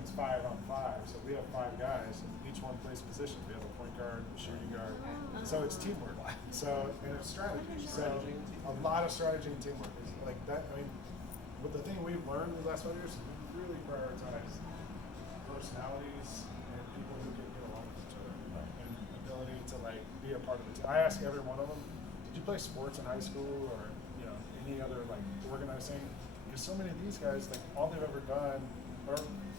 it's 5-on-5, so we have 5 guys, and each one plays position. We have a point guard, a shooting guard, so it's teamwork. So, and it's strategy. So, a lot of strategy and teamwork. It's like that. I mean, but the thing we've learned in the last 5 years, we really prioritize personalities and people who can get along with each other, and ability to like be a part of the team. I ask every one of them, did you play sports in high school or any other like organized thing? Because so many of these guys, like all they've ever done, or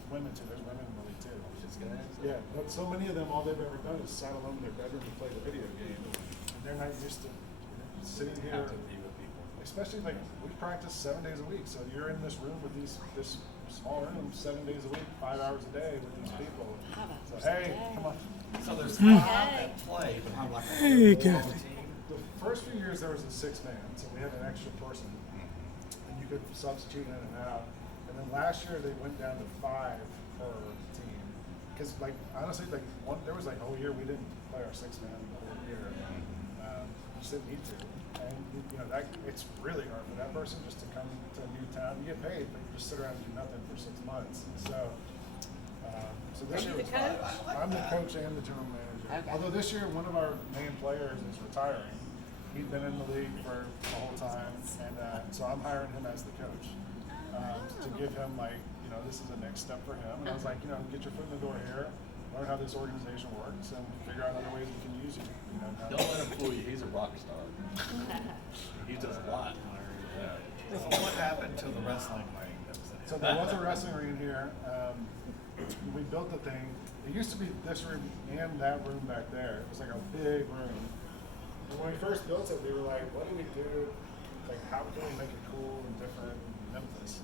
women too. There's women in the league too. Yeah, but so many of them, all they've ever done is sat alone in their bedroom and played a video game. And they're not used to sitting here. Especially like we practice 7 days a week, so you're in this room with this small room 7 days a week, 5 hours a day with these people. So hey, come on. So there's 5 that play, but I'm like a team. The first few years there was a 6-man, so we had an extra person, and you could substitute in and out. And then last year they went down to 5 per team, because like honestly, like there was like a whole year we didn't play our 6-man the whole year. We just didn't need to, and that it's really hard for that person just to come to a new town. You get paid, but you just sit around and do nothing for 6 months. So this year was fun. I'm the coach and the general manager. Okay. Although this year one of our main players is retiring. He's been in the league for the whole time, and so I'm hiring him as the coach to give him this is the next step for him. And I was like, get your foot in the door here, learn how this organization works, and figure out other ways we can use you. Don't let him fool you. He's a rock star. He does a lot. So what happened to the wrestling ring? So there was a wrestling ring here. We built the thing. It used to be this room and that room back there. It was like a big room. And when we first built it, we were like, what do we do? Like, how can we make it cool and different in Memphis?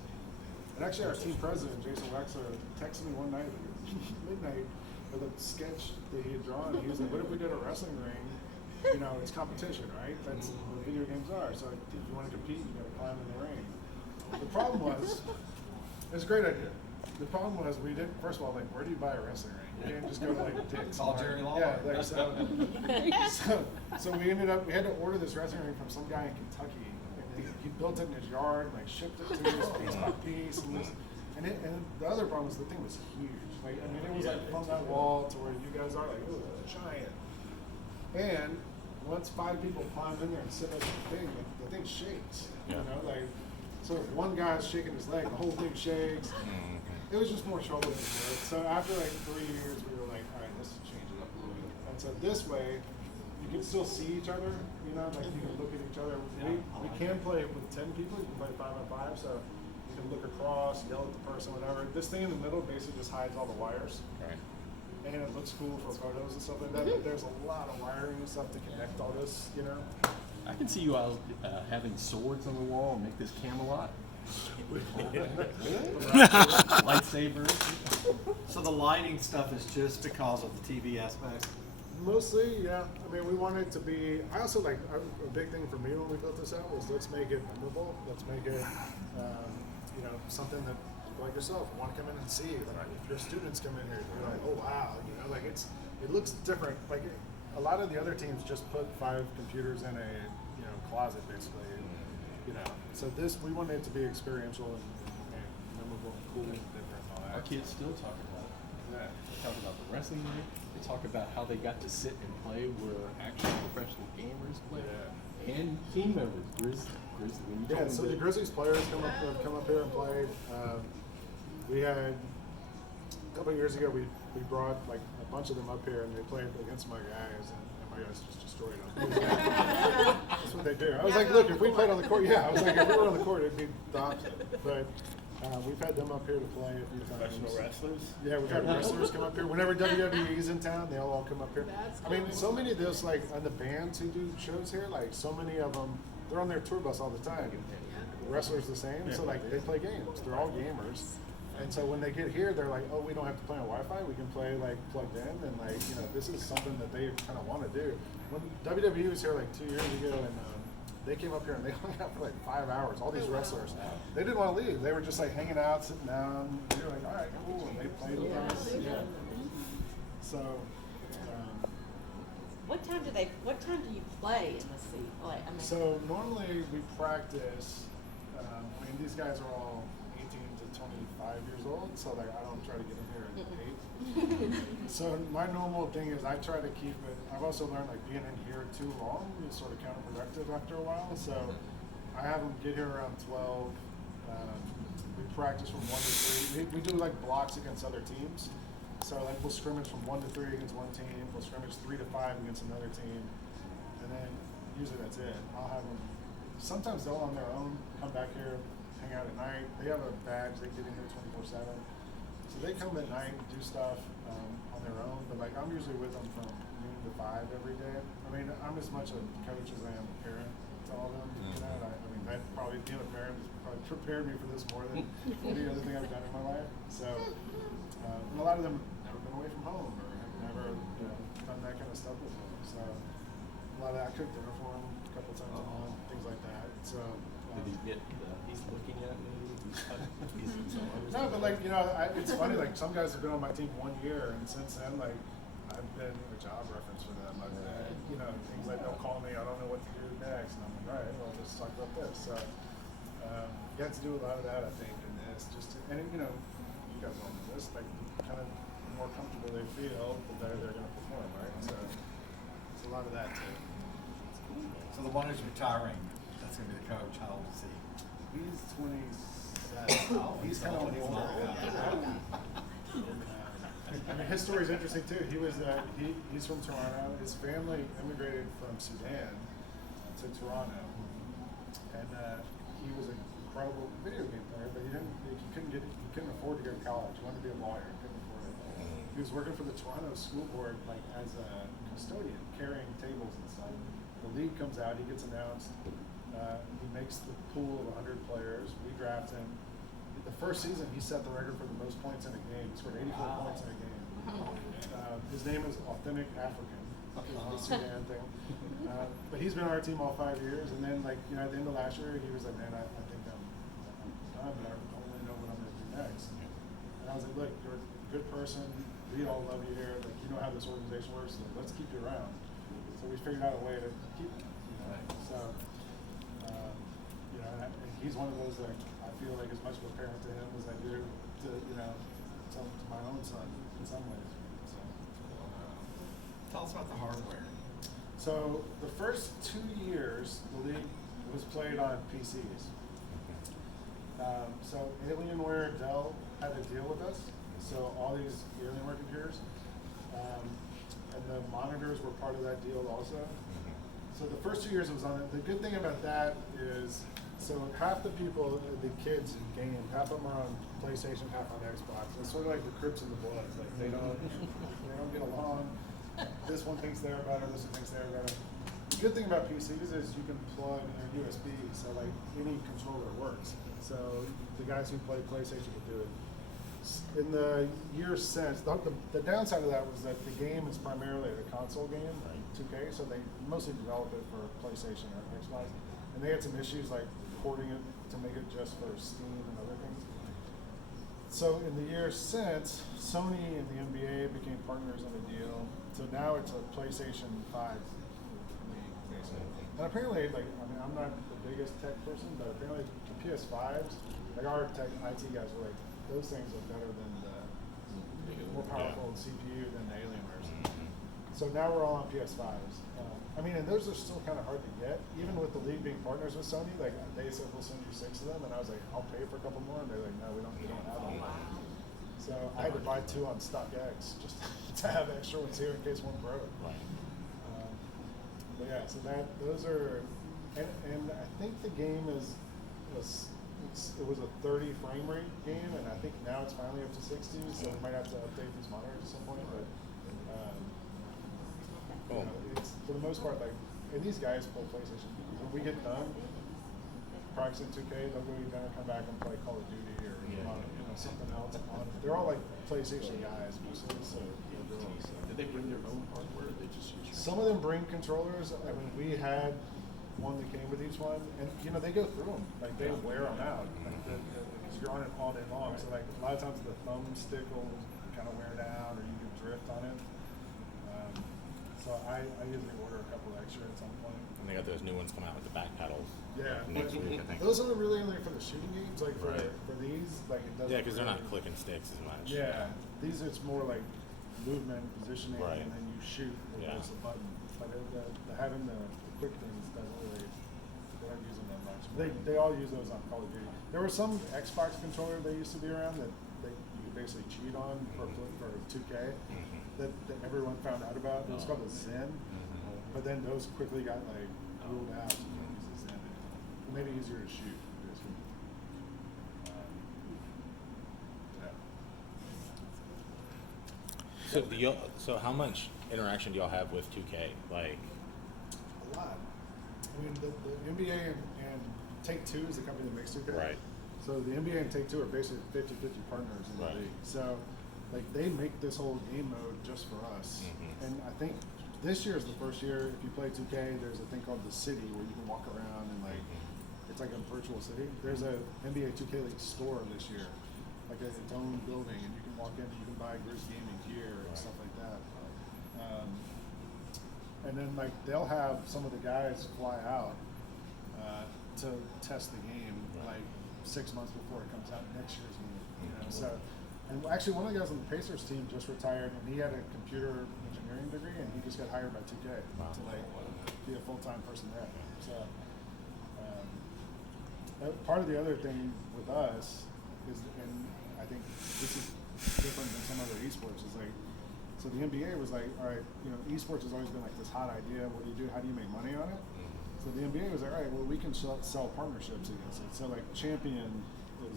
And actually, our team president, Jason Wexler, texted me one night at midnight with a sketch that he had drawn. He was like, what if we did a wrestling ring? It's competition, right? That's what video games are. So if you want to compete, you got to climb in the ring. The problem was, it was a great idea. The problem was we didn't. First of all, like, where do you buy a wrestling ring? You can't just go to like Dick's. All Jerry Law. Yeah, like so we had to order this wrestling ring from some guy in Kentucky. He built it in his yard, like shipped it to us piece by piece, and the other problem was the thing was huge. Like it was like from that wall to where you guys are, like, oh, it's giant. And once 5 people climb in there and sit at the thing shakes. So if one guy's shaking his leg, the whole thing shakes. It was just more trouble than good. So after like 3 years, we were like, all right, let's change it up a little bit. And so this way, you can still see each other. Like you can look at each other. We can play with 10 people. You can play 5-on-5. So you can look across, yell at the person, whatever. This thing in the middle basically just hides all the wires. Right. And it looks cool for photos and stuff like that. But there's a lot of wiring and stuff to connect all this. I can see you out having swords on the wall and make this Camelot. Lightsabers. So the lighting stuff is just because of the TV aspect? Mostly, yeah. I mean, we want it to be. I also like a big thing for me when we built this out was let's make it memorable. Let's make it, something that people like yourself want to come in and see. Like if your students come in here, they're like, oh wow, like it looks different. Like a lot of the other teams just put 5 computers in a closet basically. So we wanted it to be experiential and memorable and cool and different and all that. Our kids still talk about it. Yeah. They talk about the wrestling ring. They talk about how they got to sit and play where actual professional gamers play. Yeah. And team members, Grizzlies. Yeah, so the Grizzlies players come up here and play. We had a couple of years ago we brought like a bunch of them up here and they played against my guys and my guys just destroyed them. That's what they do. I was like, look, if we played on the court, I was like, if we were on the court, it'd be the opposite. But we've had them up here to play a few times. Professional wrestlers? Yeah, we've had wrestlers come up here. Whenever WWE's in town, they'll all come up here. I mean, so many of those, like, on the bands who do shows here, like, so many of them, they're on their tour bus all the time. The wrestlers the same, so, like, they play games. They're all gamers. And so when they get here, they're like, oh, we don't have to play on Wi-Fi. We can play, like, plugged in. And, like, this is something that they kind of want to do. When WWE was here, like, 2 years ago, and they came up here and they hung out for, like, 5 hours, all these wrestlers. They didn't want to leave. They were just, like, hanging out, sitting down. They were like, all right, cool. And they played with us. Yeah. So, What time do you play in the seat? So normally we practice, these guys are all 18 to 25 years old, so like I don't try to get in here at 8. So my normal thing is I try to keep it. I've also learned like being in here too long is sort of counterproductive after a while. So I have them get here around 12. We practice from 1 to 3. We do like blocks against other teams. So like we'll scrimmage from 1 to 3 against one team. We'll scrimmage 3 to 5 against another team, and then usually that's it. I'll have them. Sometimes they'll on their own come back here, hang out at night. They have a badge. They get in here 24/7. So they come at night and do stuff on their own. But like I'm usually with them from noon to 5 every day. I mean I'm as much a coach as I am a parent to all of them. You know, and I mean that probably being a parent has probably prepared me for this more than any other thing I've done in my life. So and a lot of them have never been away from home or have never done that kind of stuff before. So a lot of I cook dinner for them a couple times a month, things like that. So Did he get he's looking at me? no, but like it's funny. Like some guys have been on my team 1 year, and since then, like I've been a job reference for them. I've been, things like they'll call me. I don't know what to do next, and I'm like, all right, well, let's talk about this. So you have to do a lot of that, I think, in this. And you guys all know this. Like, kind of the more comfortable they feel, the better they're going to perform, right? So it's a lot of that too. So the one who's retiring, that's going to be the coach. How old is he? He's 27. He's kind of older. I mean, his story is interesting too. He was he's from Toronto. His family immigrated from Sudan to Toronto, and he was an incredible video game player. But he couldn't afford to go to college. He wanted to be a lawyer. He couldn't afford it. He was working for the Toronto school board, like as a custodian, carrying tables and stuff. The league comes out. He gets announced. He makes the pool of 100 players. We draft him. The first season, he set the record for the most points in a game. He scored 84 points in a game. His name is Authentic African, the Sudan thing. But he's been on our team all 5 years. And then, like, at the end of last year, he was like, man, I think I'm done. I don't really know what I'm going to do next. And I was like, look, you're a good person. We all love you here. Like, you know how this organization works. So let's keep you around. So we figured out a way to keep him. So, and he's one of those that I feel like as much of a parent to him as I do to my own son in some ways. So, Tell us about the hardware. so the first 2 years, the league was played on PCs. So Alienware, Dell had a deal with us. So all these Alienware computers, and the monitors were part of that deal also. So the first 2 years it was on it. The good thing about that is, so half the people, the kids game, half of them are on PlayStation, half on Xbox. It's sort of like the Crips and the Bloods. Like they don't get along. This one thinks they're better. This one thinks they're better. The good thing about PCs is you can plug your USB, so like any controller works. So the guys who play PlayStation can do it. In the years since, the downside of that was that the game is primarily a console game, 2K, so they mostly developed it for PlayStation or Xbox. And they had some issues like porting it to make it just for Steam and other things. So in the years since, Sony and the NBA became partners on the deal. So now it's a PlayStation 5 league, basically. And apparently, I'm not the biggest tech person, but apparently the PS5s, like our tech IT guys were like, those things are better than more powerful CPU than the Alienwares. So now we're all on PS5s. And those are still kind of hard to get. Even with the league being partners with Sony, like they said we'll send you 6 of them, and I was like, I'll pay for a couple more, and they're like, no, we don't have them. So I had to buy 2 on StockX just to have extra ones here in case one broke. But yeah, so those are, and I think the game it was a 30 frame rate game, and I think now it's finally up to 60. So we might have to update these monitors at some point, but. It's for the most part and these guys play PlayStation. When we get done practicing 2K, they'll go eat dinner, come back and play Call of Duty or something else. They're all like PlayStation guys mostly. So Did they bring their own hardware? Or they just use some of them bring controllers. We had one that came with each one, and they go through them. Like they wear them out because you're on it all day long. So like a lot of times the thumbstick will kind of wear down, or you can drift on it. So I usually order a couple extra at some point. And they got those new ones coming out with the back pedals. Yeah, Next week, I think. those are really only for the shooting games. Like for Right. for these, like it doesn't. Yeah, because they're not really- clicking sticks as much. Yeah, these it's more like movement, positioning, Right. and then you shoot and Yeah. there's a button. But having the quick things doesn't really. They don't use them that much. They all use those on Call of Duty. There was some Xbox controller that used to be around that you could basically cheat on for 2K that everyone found out about. It was called a Zen, but then those quickly got like ruled out. So you can't use the Zen anymore. It made it easier to shoot. Yeah. So how much interaction do y'all have with 2K? Like, A lot. I mean, the NBA and Take-Two is the company that makes 2K. Right. So the NBA and Take-Two are basically 50-50 partners in the Right. league. So, like, they make this whole game mode just for us. Mhm. And I think this year is the first year, if you play 2K, there's a thing called the City where you can walk around and, like, it's like a virtual city. There's a NBA 2K League store this year, like its own building, and you can walk in and you can buy Grizz gaming gear and stuff like that. And then like they'll have some of the guys fly out to test the game like 6 months before it comes out next year's game. You know, so and actually one of the guys on the Pacers team just retired, and he had a computer engineering degree, and he just got hired by 2K to like be a full-time person there. So. Part of the other thing with us is, and I think this is different than some other esports, is like, so the NBA was like, all right, you know, esports has always been like this hot idea. What do you do? How do you make money on it? So the NBA was like, all right, well, we can sell partnerships against it. So like Champion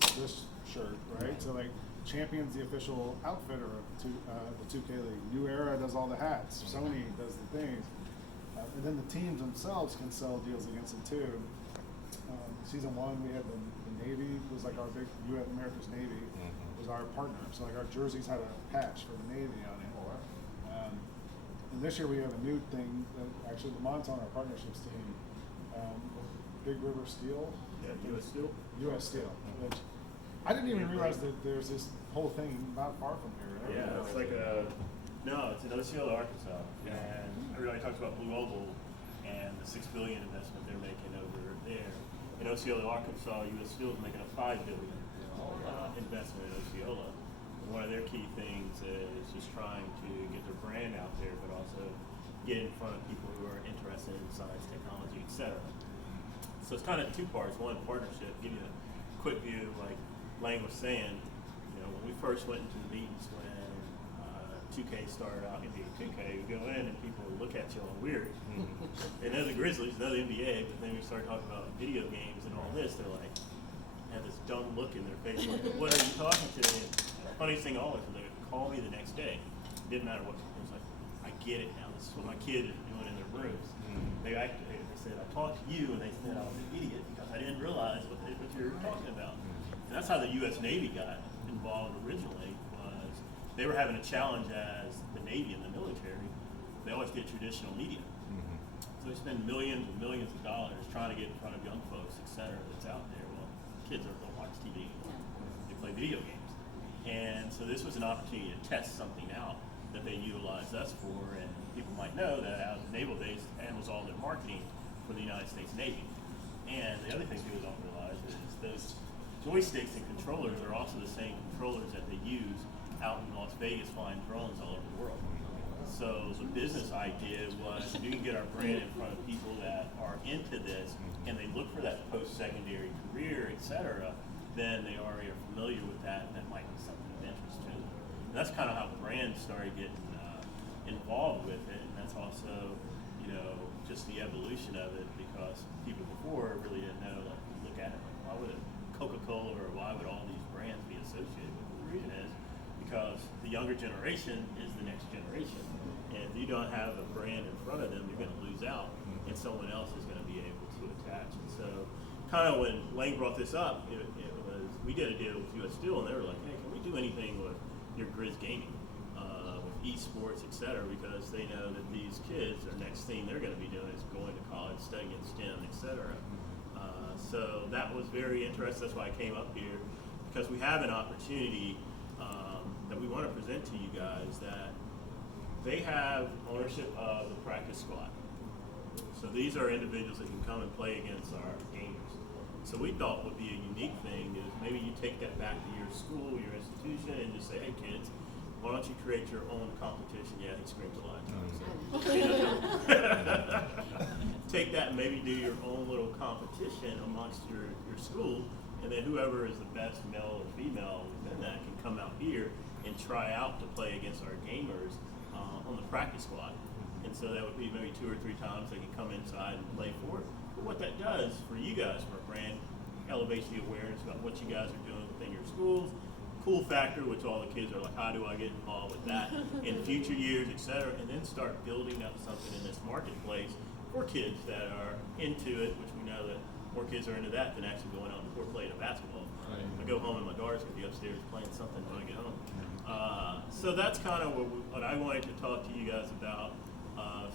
is this shirt, right? So like Champion's the official outfitter of the 2K League. New Era does all the hats. Sony does the things. And then the teams themselves can sell deals against it too. Season 1, we had the Navy was like our big U.S. America's Navy was our partner. So like our jerseys had a patch for the Navy on it. And this year we have a new thing. Actually, Lamont's on our partnerships team. Big River Steel. Yeah, U.S. Steel. U.S. Steel. Which I didn't even realize that there's this whole thing not far from here. Right? Yeah, it's like it's in Osceola, Arkansas, and everybody talks about Blue Oval and the $6 billion investment they're making over there. In Osceola, Arkansas, U.S. Steel is making a $5 billion investment in Osceola. And one of their key things is just trying to get their brand out there, but also get in front of people who are interested in science, technology, etc. So it's kind of two parts. One, partnership. Give you a quick view, like Lang was saying. You know, when we first went into the meetings when 2K started out, NBA 2K, we go in and people look at you all weird. They know the Grizzlies, know the NBA, but then we start talking about video games and all this, they're like, have this dumb look in their face, like, what are you talking to me? And the funniest thing always was they would call me the next day. Didn't matter what, it was like, I get it now, this is what my kids are doing in their rooms. They said, I talked to you, and they said I was an idiot because I didn't realize what you were talking about. And that's how the U.S. Navy got involved originally. They were having a challenge as the Navy and the military. They always did traditional media. So they spend millions and millions of dollars trying to get in front of young folks, et cetera, that's out there. Well, kids don't watch TV anymore. They play video games. And so this was an opportunity to test something out that they utilized us for. And people might know that out of the naval base handles all their marketing for the United States Navy. And the other thing people don't realize is those joysticks and controllers are also the same controllers that they use out in Las Vegas flying drones all over the world. So the business idea was we can get our brand in front of people that are into this and they look for that post-secondary career, et cetera, then they already are familiar with that and that might be something of interest to them. And that's kind of how brands started getting involved with it, and that's also, you know, just the evolution of it because people before really didn't know, like, look at it, like, why would a Coca-Cola or why would all these brands be associated with it? The reason is because the younger generation is the next generation. And if you don't have a brand in front of them, you're going to lose out, and someone else is going to be able to attach. And so, kind of when Lane brought this up, it was we did a deal with U.S. Steel, and they were like, "Hey, can we do anything with your Grizz gaming, with eSports, et cetera?" Because they know that these kids, their next thing they're going to be doing is going to college, studying STEM, et cetera. So that was very interesting. That's why I came up here, because we have an opportunity that we want to present to you guys that they have ownership of the practice squad. So these are individuals that can come and play against our gamers. So we thought would be a unique thing is maybe you take that back to your school, your institution, and just say, hey kids, why don't you create your own competition? Yeah, he screams a lot of times. Take that and maybe do your own little competition amongst your school, and then whoever is the best male or female within that can come out here and try out to play against our gamers on the practice squad. And so that would be maybe 2 or 3 times they can come inside and play for it. But what that does for you guys, for a brand, elevates the awareness about what you guys are doing within your schools. Cool factor, which all the kids are like, how do I get involved with that in future years, et cetera, and then start building up something in this marketplace for kids that are into it, which we know that more kids are into that than actually going out and court playing a basketball. Right. I go home and my daughter's gonna be upstairs playing something when I get home. So that's kind of what I wanted to talk to you guys about.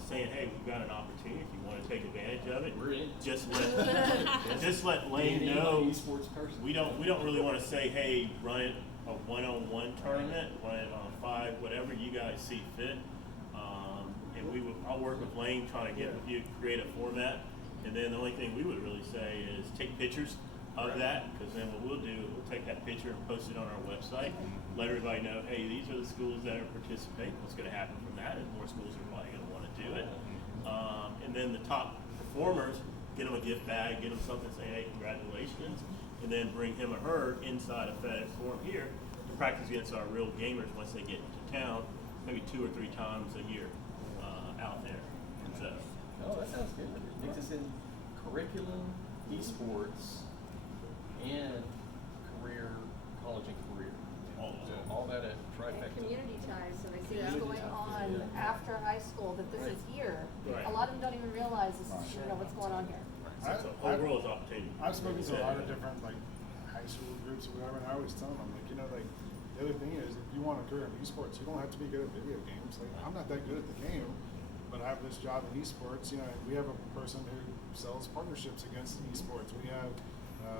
Saying, hey, we've got an opportunity. If you want to take advantage of it, We're in. just let Lane Being know. an eSports person. We don't really want to say, hey, run it a one-on-one tournament, run it on 5, whatever you guys see fit. And I'll work with Lane trying to get with you, create a format. And then the only thing we would really say is take pictures of that, because then what we'll do, we'll take that picture and post it on our website, let everybody know, hey, these are the schools that are participating. What's going to happen from that is more schools are probably going to want to do it. And then the top performers, get them a gift bag, get them something saying, hey, congratulations, and then bring him or her inside a FedEx Forum here to practice against our real gamers once they get into town, maybe 2 or 3 times a year out there. So, Oh, that sounds good. Mix us in curriculum, eSports, and career, college and career. All that at trifecta. Community ties, so they see what's going on after high school, that this is here. Right. A lot of them don't even realize this is, what's going on here. so overall, it's opportunity. I've spoken to a lot of different like high school groups or whatever, and I always tell them, like, like the other thing is, if you want a career in esports, you don't have to be good at video games. Like, I'm not that good at the game, but I have this job in esports. We have a person who sells partnerships against esports. We have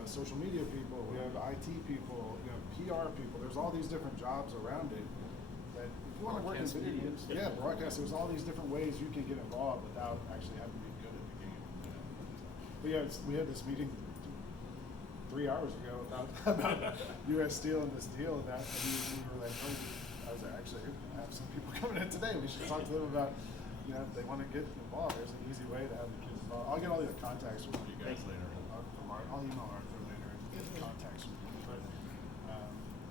social media people. We have IT people. PR people. There's all these different jobs around it. That if you want to work in Broadcast video media. games, broadcast. There's all these different ways you can get involved without actually having to be good at the game. But yeah, we had this meeting 3 hours ago about U.S. Steel and this deal, and that we were like, I was like, actually, I have some people coming in today. We should talk to them about, if they want to get involved. There's an easy way to have the kids involved. I'll get all the contacts from you guys later. I'll email Arthur later and get the contacts from you. But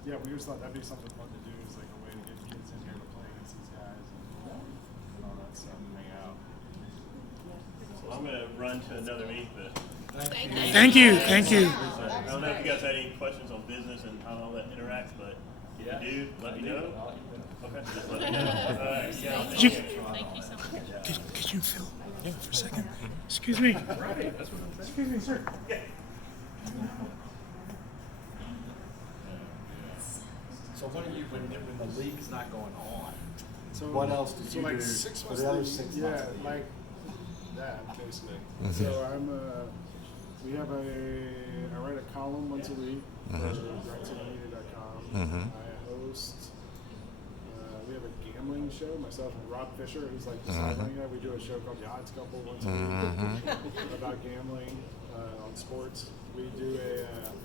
yeah, we just thought that'd be something fun to do, is like a way to get kids in here to play against these guys and all that stuff and hang out. So I'm going to run to another meeting, but Thank you. Thank you. I don't know if you guys had any questions on business and how all that interacts, but if you do, let me know. Okay, just let me know. All right. Yeah, Could you, Thank you so much. could you fill? Yeah, for a second. Excuse me. Excuse me, sir. So what are you, when the league's not going on, So what else did you like do 6 for months the other of 6 months yeah, of the year? like that basically. So we have I write a column once a week for grindtomedia.com. I host. We have a gambling show. Myself and Rob Fisher, who's like the sideline guy. We do a show called The Odds Couple once a week about gambling on sports. We do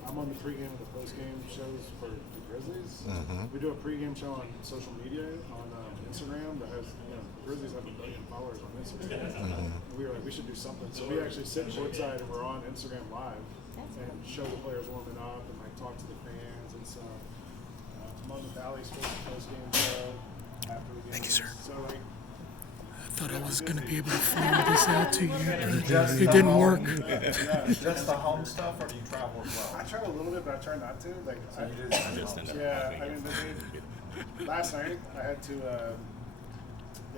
I'm on the pregame and the postgame shows for the Grizzlies. We do a pregame show on social media on Instagram that has, the Grizzlies have 1 billion followers on Instagram. We were like, we should do something. So we actually sit courtside and we're on Instagram Live and show the players warming up and like talk to the fans and stuff. I'm on the Valley Sports postgame show after the game. Thank you, sir. So like, I thought I was going to be able to forward this out to you, but Just it the didn't home- work. Just the home stuff, or do you travel as I well? try a little bit, but I try not to. Like, So you just home stuff. yeah, I mean, last night I had to.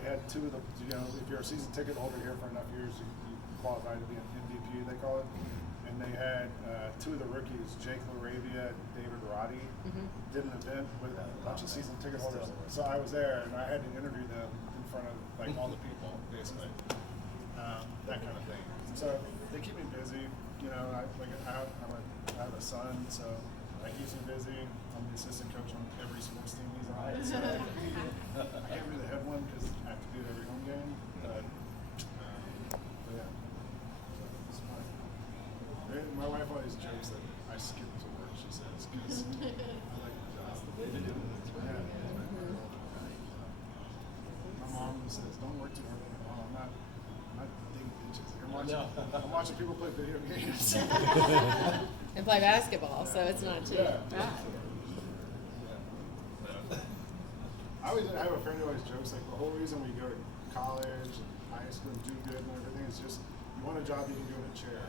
They had 2 of the. If you're a season ticket holder here for enough years, you qualify to be an MVP. They call it. And they had 2 of the rookies, Jake LaRavia and David Roddy, did an event with a bunch of season ticket holders. So I was there, and I had to interview them in front of like all the people, basically. That kind of thing. So they keep me busy. I have a son, so that keeps me busy. I'm the assistant coach on every sports team he's on. So I can't be the head one because I I'm watching people play video games. And play basketball, so it's not too Yeah. bad. I always have a friend who always jokes like the whole reason we go to college and high school and do good and everything is just you want a job you can do in a chair,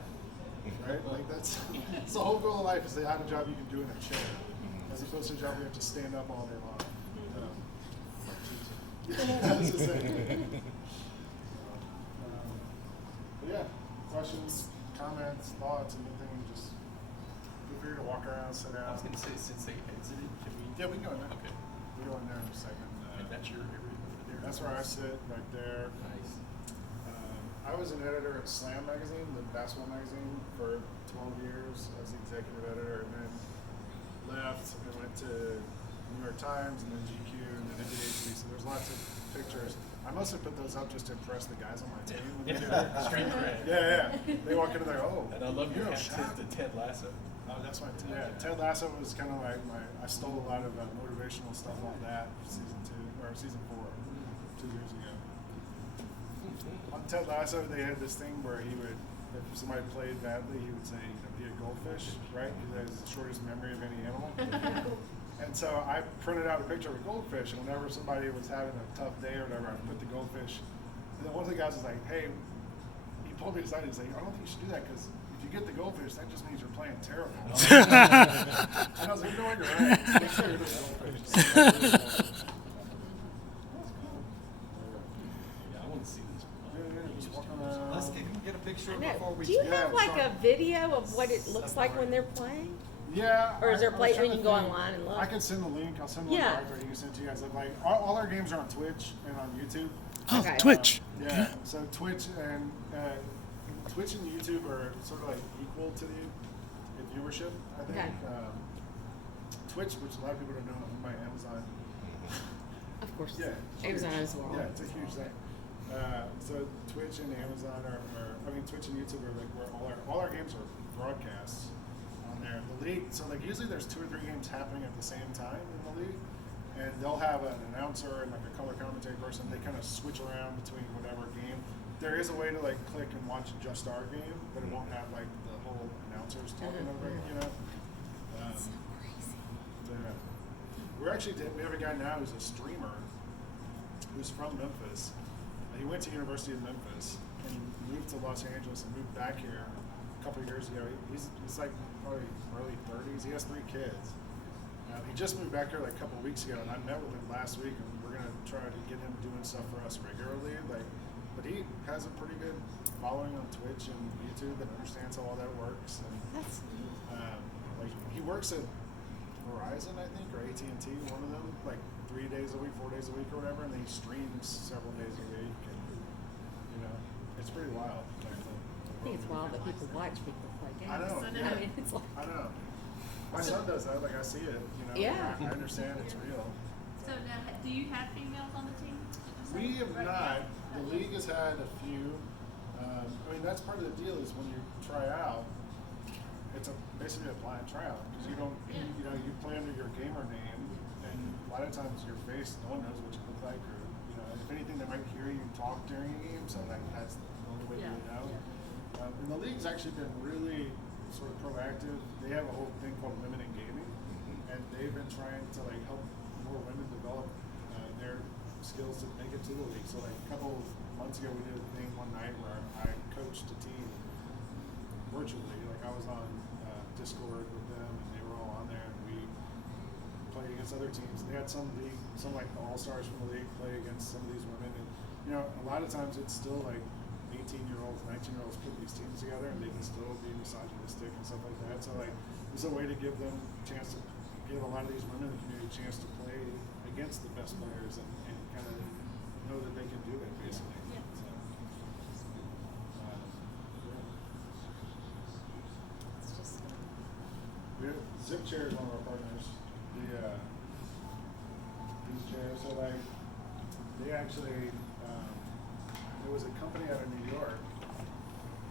right? Like that's the whole goal of life is to have a job you can do in a chair, as opposed to a job where you have to stand up all day long. That's the same. But yeah, questions, comments, thoughts, anything, just feel free to walk around, sit I down. was gonna say, since they exited, can we? Yeah, we can go in there. Okay. We go in there in a second. And that's your area over there? That's where I sit, right there. Nice. I was an editor at Slam magazine, the basketball magazine, for 12 years as the executive editor, and then left and went to New York Times and then GQ and then NBHC. So there's lots of pictures. I mostly put those up just to impress the guys on my team. When they get there. Street cred. Yeah. They walk in and they're like, oh. And I love your you're a hat shot. to Ted Lasso. Oh, that's my Ted Lasso was kind of like I stole a lot of motivational stuff off that for season 4, 2 years ago. On Ted Lasso, they had this thing where he would, if somebody played badly, he would say, be a goldfish, right? Because he has the shortest memory of any animal. And so I printed out a picture of a goldfish, and whenever somebody was having a tough day or whatever, I put the goldfish. And then one of the guys was like, hey, he pulled me aside, he's like, I don't think you should do that because if you get the goldfish, that just means you're playing terrible. And I was like, you know what, you're right. Make sure you're doing goldfish. Yeah, I want to see this. Just walk around. Let's get a picture I know. before we. Do you Yeah, have like sure. a video of what it looks like when they're playing? Yeah. Or is there a I was place where trying you to can go think. online and look? I can send the link. I'll send the link Yeah. right there. You can send it to you guys. Like all our games are on Twitch and on YouTube. Oh, Okay. Twitch. Yeah. So Twitch and YouTube are sort of like equal to the viewership, I think. Okay. Twitch, which a lot of people don't know, owned by Amazon. Of course. Yeah. Amazon huge. as well. Yeah, it's a huge thing. So Twitch and Amazon Twitch and YouTube are like where all our games are broadcasts on there. The league, so like usually there's 2 or 3 games happening at the same time in the league, and they'll have an announcer and like a color commentary person. They kind of switch around between whatever game. There is a way to like click and watch just our game, but it won't have like the whole announcers talking over it, you know. So crazy. So, yeah. We have a guy now who's a streamer who's from Memphis. He went to University of Memphis and moved to Los Angeles and moved back here a couple of years ago. He's like probably early 30s. He has 3 kids. He just moved back here like a couple of weeks ago, and I met with him last week, and we're gonna try to get him doing stuff for us regularly. But he has a pretty good following on Twitch and YouTube and understands how all that works. And That's like he works at Verizon, I think, or AT&T, one of them, like 3 days a week, 4 days a week, or whatever, and then he streams several days a week, and it's pretty wild. I think it's wild that people watch people play games. I know. I Yeah. mean, it's like, I know. My son does that. Like I see it. Yeah. I understand it's real. So now, do you have females on the team? We have Right not. now? The league has had a few. I mean, that's part of the deal is when you try out, it's basically a blind tryout because you don't, you play under your gamer name, and a lot of times your face, no one knows what you look like, or if anything, they might hear you talk during a game, so that's the only way you know. And the league's actually been really sort of proactive. They have a whole thing called Women in Gaming, and they've been trying to like help more women develop their skills to make it to the league. So like a couple of months ago, we did a thing one night where I coached a team virtually. Like I was on Discord with them, and they were all on there, and we played against other teams. They had some like the all-stars from the league play against some of these women, and a lot of times it's still like 18-year-olds, 19-year-olds put these teams together, and they can still be misogynistic and stuff like that. So like, it's a way to give them a chance to give a lot of these women in the community a chance to play against the best players and kind of know that they can do it, basically. Yeah. So, it's just, Zip Chair is one of our partners. These chairs, so like, they actually, there was a company out of New York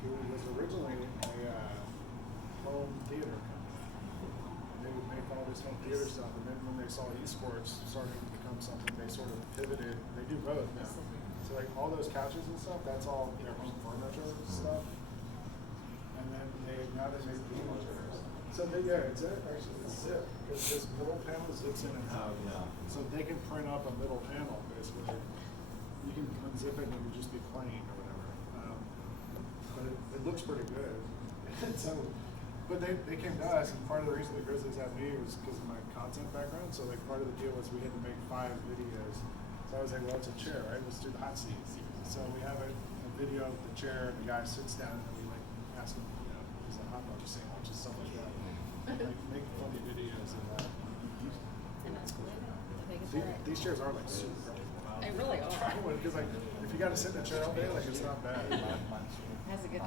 who was originally a home theater company. And they would make all this home theater stuff, and then when they saw eSports starting to become something, they sort of pivoted. They do both now. So So like all those couches and stuff, that's all their home furniture stuff. And then now they make gaming chairs. So it's actually it's zip because this middle panel zips in and out. Oh, yeah. So they can print up a middle panel basically. You can unzip it and it would just be plain or whatever. But it looks pretty good. So, but they came to us, and part of the reason the Grizzlies had me was because of my content background. So like part of the deal was we had to make 5 videos. So I was like, well, it's a chair, right? Let's do the hot seats. So we have a video of the chair, and the guy sits down, and we like ask him, he's a hot dog sandwich and stuff like that. Like make funny videos and that. And that's cool. I think it's These chairs are like super comfortable. They really are. Because like if you got to sit in a chair all day, like it's not bad. Has a good